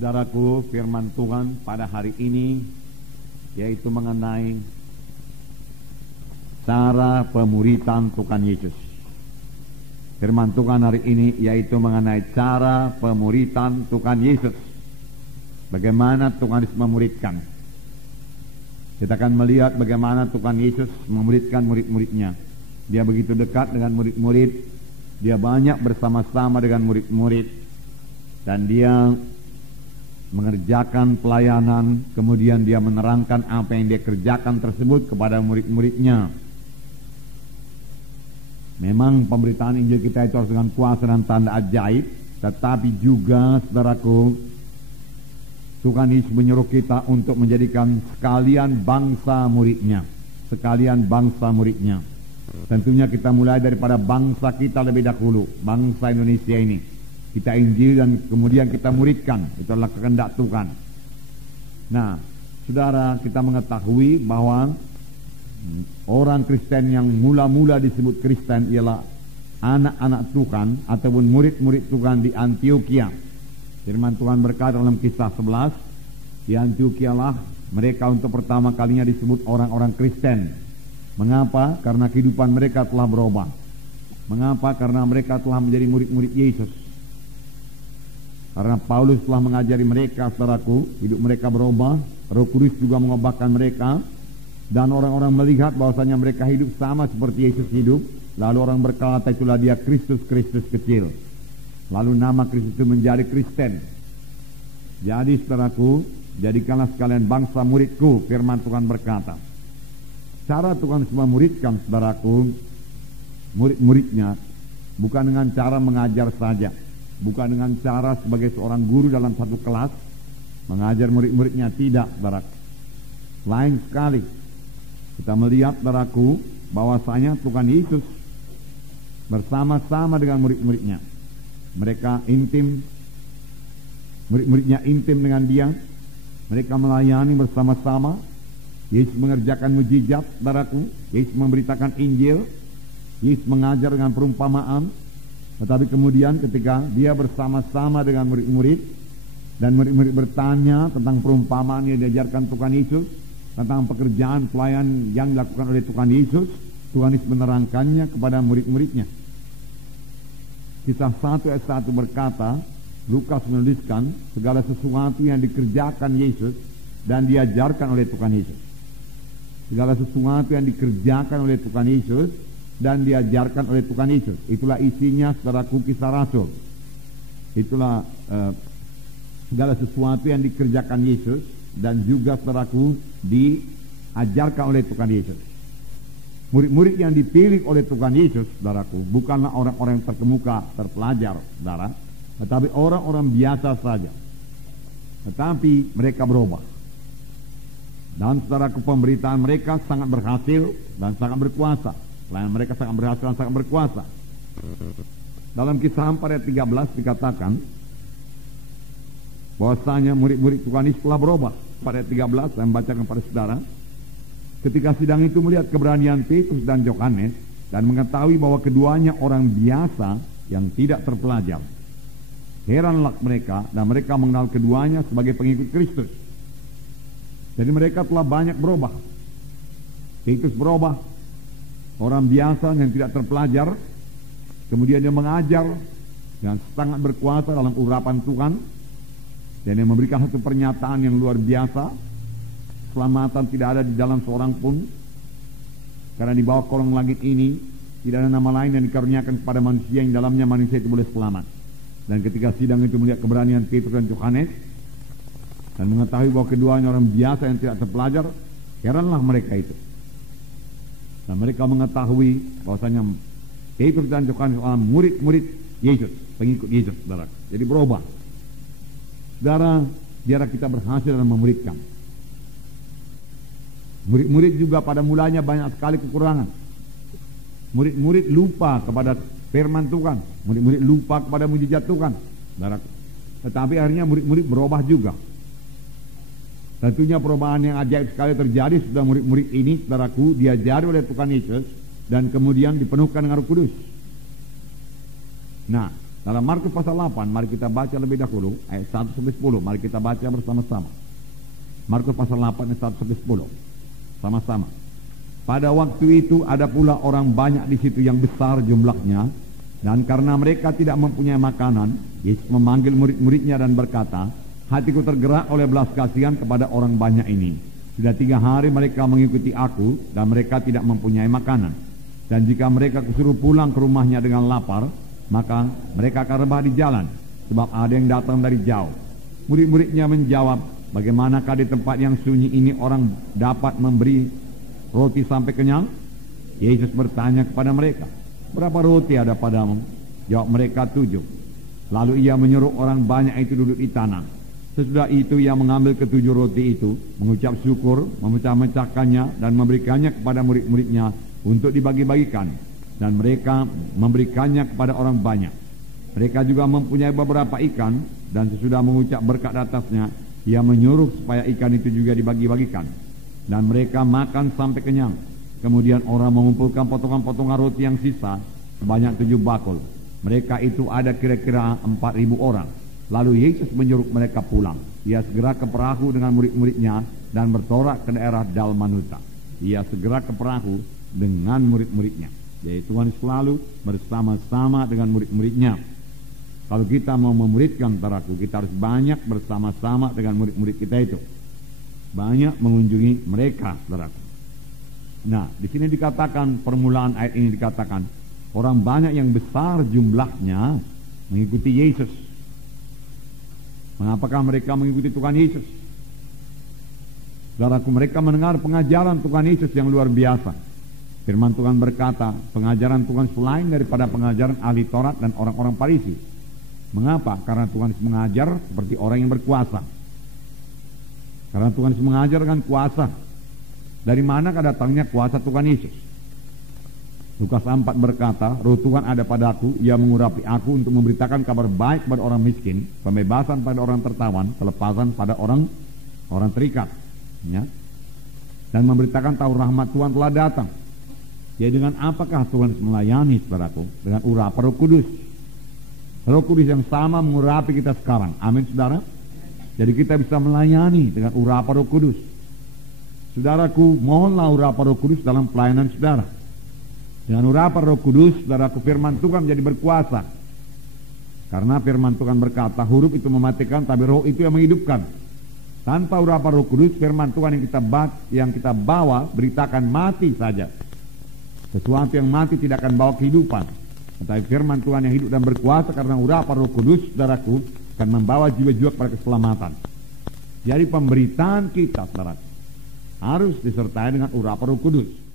Saudaraku, firman Tuhan pada hari ini yaitu mengenai cara pemuritan Tuhan Yesus. Firman Tuhan hari ini yaitu mengenai cara pemuritan Tuhan Yesus. Bagaimana Tuhan Yesus memuridkan. Kita akan melihat bagaimana Tuhan Yesus memuridkan murid-muridnya. Dia begitu dekat dengan murid-murid. Dia banyak bersama-sama dengan murid-murid. Dan dia mengerjakan pelayanan, kemudian dia menerangkan apa yang dia kerjakan tersebut kepada murid-muridnya. Memang pemberitaan Injil kita itu harus dengan kuasa dan tanda ajaib, tetapi juga, saudaraku, Tuhan Yesus menyuruh kita untuk menjadikan sekalian bangsa muridnya. Sekalian bangsa muridnya. Tentunya kita mulai daripada bangsa kita lebih dahulu, bangsa Indonesia ini. Kita Injil dan kemudian kita muridkan. Itu adalah kehendak Tuhan. Nah, saudara, kita mengetahui bahwa orang Kristen yang mula-mula disebut Kristen ialah anak-anak Tuhan ataupun murid-murid Tuhan di Antioquia. Firman Tuhan berkata dalam Kisah 11, di Antioquia lah mereka untuk pertama kalinya disebut orang-orang Kristen. Mengapa? Karena kehidupan mereka telah berubah. Mengapa? Karena mereka telah menjadi murid-murid Yesus. Karena Paulus telah mengajari mereka, saudaraku, hidup mereka berubah. Roh Kudus juga mengubahkan mereka. Dan orang-orang melihat bahwasanya mereka hidup sama seperti Yesus hidup. Lalu orang berkata, itulah dia Kristus kecil. Lalu nama Kristus itu menjadi Kristen. Jadi, saudaraku, jadikanlah sekalian bangsa muridku, firman Tuhan berkata. Cara Tuhan memuridkan, saudaraku, murid-muridnya bukan dengan cara mengajar saja. Bukan dengan cara sebagai seorang guru dalam satu kelas mengajar murid-muridnya, tidak, saudara. Lain sekali. Kita melihat, saudaraku, bahwasanya Tuhan Yesus bersama-sama dengan murid-muridnya. Mereka intim, murid-muridnya intim dengan dia. Mereka melayani bersama-sama. Yesus mengerjakan mujizat, saudaraku. Yesus memberitakan Injil. Yesus mengajar dengan perumpamaan. Tetapi kemudian ketika dia bersama-sama dengan murid-murid dan murid-murid bertanya tentang perumpamaan yang diajarkan Tuhan Yesus, tentang pekerjaan pelayan yang dilakukan oleh Tuhan Yesus, Tuhan Yesus menerangkannya kepada murid-muridnya. Kisah 1 ayat 1 berkata, Lukas menuliskan segala sesuatu yang dikerjakan Yesus dan diajarkan oleh Tuhan Yesus. Segala sesuatu yang dikerjakan oleh Tuhan Yesus dan diajarkan oleh Tuhan Yesus. Itulah isinya, saudaraku, Kisah Rasul. Itulah segala sesuatu yang dikerjakan Yesus dan juga, saudaraku, diajarkan oleh Tuhan Yesus. Murid-murid yang dipilih oleh Tuhan Yesus, saudaraku, bukanlah orang-orang yang terkemuka, terpelajar, saudara, tetapi orang-orang biasa saja. Tetapi mereka berubah. Dan, saudaraku, pemberitaan mereka sangat berhasil dan sangat berkuasa. Pelayanan mereka sangat berhasil dan sangat berkuasa. Dalam Kisah 4 ayat 13 dikatakan bahwasanya murid-murid Tuhan Yesus telah berubah. Pada ayat 13 saya membacakan kepada saudara. Ketika sidang itu melihat keberanian Petrus dan Yohanes dan mengetahui bahwa keduanya orang biasa yang tidak terpelajar, heranlah mereka dan mereka mengenal keduanya sebagai pengikut Kristus. Jadi mereka telah banyak berubah. Petrus berubah, orang biasa yang tidak terpelajar, kemudian dia mengajar yang sangat berkuasa dalam urapan Tuhan, dan dia memberikan satu pernyataan yang luar biasa. Keselamatan tidak ada di dalam seorang pun, karena di bawah kolong langit ini tidak ada nama lain yang dikaruniakan kepada manusia yang dalamnya manusia itu boleh selamat. Dan ketika sidang itu melihat keberanian Petrus dan Yohanes dan mengetahui bahwa keduanya orang biasa yang tidak terpelajar, heranlah mereka itu. Dan mereka mengetahui bahwasanya Petrus dan Yohanes adalah murid-murid Yesus, pengikut Yesus, saudara. Jadi berubah. Saudara, biar kita berhasil dalam memuridkan. Murid-murid juga pada mulanya banyak sekali kekurangan. Murid-murid lupa kepada firman Tuhan. Murid-murid lupa kepada mujizat Tuhan, saudara. Tetapi akhirnya murid-murid berubah juga. Tentunya perubahan yang ajaib sekali terjadi sudah murid-murid ini, saudaraku, diajari oleh Tuhan Yesus dan kemudian dipenuhkan dengan Roh Kudus. Nah, Dalam Markus pasal 8, mari kita baca lebih dahulu ayat 1 sampai 10. Mari kita baca bersama-sama. Markus pasal 8 ayat 1 sampai 10. Sama-sama. Pada waktu itu ada pula orang banyak di situ yang besar jumlahnya, dan karena mereka tidak mempunyai makanan, Yesus memanggil murid-muridnya dan berkata, hatiku tergerak oleh belas kasihan kepada orang banyak ini. Sudah 3 hari mereka mengikuti aku dan mereka tidak mempunyai makanan. Dan jika mereka kusuruh pulang ke rumahnya dengan lapar, maka mereka akan rebah di jalan, sebab ada yang datang dari jauh. Murid-muridnya menjawab, bagaimanakah di tempat yang sunyi ini orang dapat memberi roti sampai kenyang? Yesus bertanya kepada mereka, berapa roti ada padamu? Jawab mereka, 7. Lalu ia menyuruh orang banyak itu duduk di tanah. Sesudah itu ia mengambil ke-7 roti itu, mengucap syukur, memecah-mecahkannya dan memberikannya kepada murid-muridnya untuk dibagi-bagikan. Dan mereka memberikannya kepada orang banyak. Mereka juga mempunyai beberapa ikan, dan sesudah mengucap berkat atasnya, ia menyuruh supaya ikan itu juga dibagi-bagikan. Dan mereka makan sampai kenyang. Kemudian orang mengumpulkan potongan-potongan roti yang sisa sebanyak 7 bakul. Mereka itu ada kira-kira 4.000 orang. Lalu Yesus menyuruh mereka pulang. Ia segera ke perahu dengan murid-muridnya dan bertolak ke daerah Dalmanuta. Ia segera ke perahu dengan murid-muridnya. Jadi Tuhan selalu bersama-sama dengan murid-muridnya. Kalau kita mau memuridkan saudaraku, kita harus banyak bersama-sama dengan murid-murid kita itu. Banyak mengunjungi mereka, saudaraku. Nah, di sini dikatakan, permulaan ayat ini dikatakan, orang banyak yang besar jumlahnya mengikuti Yesus. Mengapakah mereka mengikuti Tuhan Yesus? Saudaraku, mereka mendengar pengajaran Tuhan Yesus yang luar biasa. Firman Tuhan berkata, pengajaran Tuhan selain daripada pengajaran ahli Taurat dan orang-orang Farisi. Mengapa? Karena Tuhan Yesus mengajar seperti orang yang berkuasa. Karena Tuhan Yesus mengajar dengan kuasa. Dari manakah datangnya kuasa Tuhan Yesus? Lukas 4 berkata, roh Tuhan ada padaku, ia mengurapi aku untuk memberitakan kabar baik pada orang miskin, pembebasan pada orang tertawan, kelepasan pada orang terikat, ya. Dan memberitakan tahu rahmat Tuhan telah datang. Jadi dengan apakah Tuhan melayani, saudaraku? Dengan urapan Roh Kudus. Roh Kudus yang sama mengurapi kita sekarang. Amin, saudara. Jadi kita bisa melayani dengan urapan Roh Kudus. Saudaraku, mohonlah urapan Roh Kudus dalam pelayanan saudara. Dengan urapan Roh Kudus, saudaraku, firman Tuhan menjadi berkuasa. Karena firman Tuhan berkata, huruf itu mematikan, tapi roh itu yang menghidupkan. Tanpa urapan Roh Kudus, firman Tuhan yang kita bawa beritakan mati saja. Sesuatu yang mati tidak akan bawa kehidupan. Tetapi firman Tuhan yang hidup dan berkuasa karena urapan Roh Kudus, saudaraku, akan membawa jiwa-jiwa kepada keselamatan. Jadi pemberitaan kita, saudara, harus disertai dengan urapan Roh Kudus.